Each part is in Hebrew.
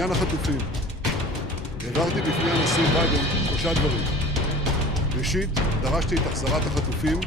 בעניין החטופים, העברתי בפני הנשיא ביידן 3 דברים. ראשית, דרשתי את החזרת החטופים.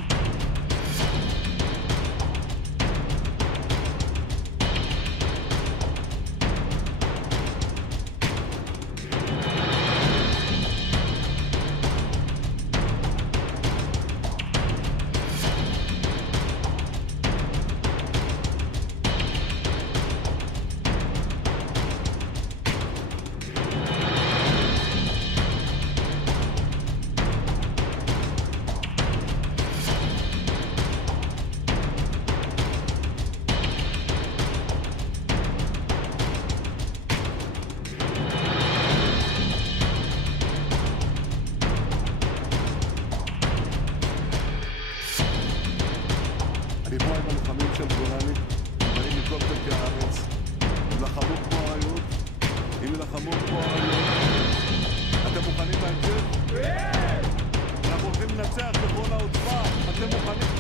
אני פה עם הלוחמים של גולני, הם באים מכל חלקי הארץ, הם לחמו כמו אריות, הם ילחמו כמו אריות. אתם מוכנים להמשך? אנחנו הולכים לנצח בכל העוצמה, אתם מוכנים?